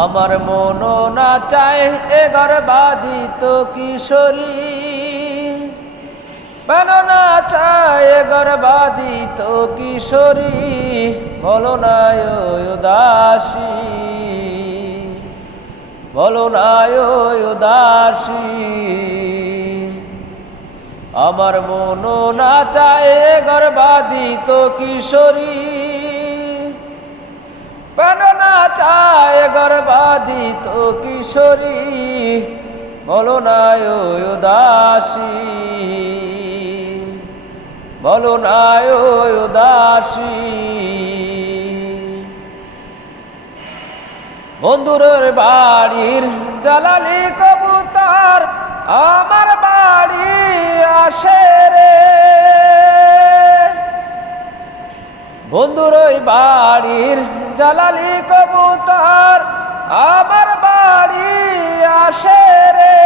আমার মন না চায় এ গর্বাদিত কিশোরী। কেন না চায় এ গর্বাদিত কিশোরী। বলো না উদাসী বলো না উদাসী আমার মন না চায় গর্বাদিত কিশোরী। কেন না চায় গর্বাদিত কিশোরী বলো না ওই উদাসী বলো না ওই উদাসী বন্ধুরের বাড়ির জালালি কবুতার বন্ধুর ওই বাড়ির জালালি কবুতার আমার বাড়ি আসে রে।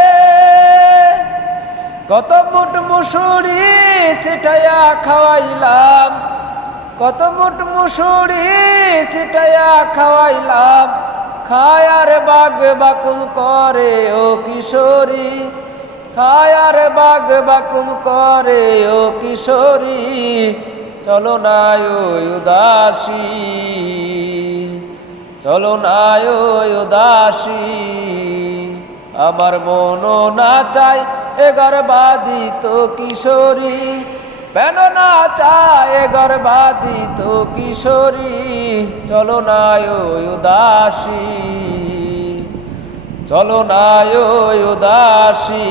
কত মুট মুসুরি সিটাইয়া খাওয়াইলাম, কত মুট মুসুরি সিটাইয়া খাওয়াইলাম, খায়ার বাগ বাকুম করে ও কিশোরী, খায়ার বাগ বাকুম করে ও কিশোরী। চলো না ওই উদাসী, চলো না ওই উদাসী। আমার মন না চাই এ গর্বাদিত কিশোরী কেন না চায় গর্বাদিত কিশোরী। চলো না ওই উদাসী, চলো না ওই উদাসী।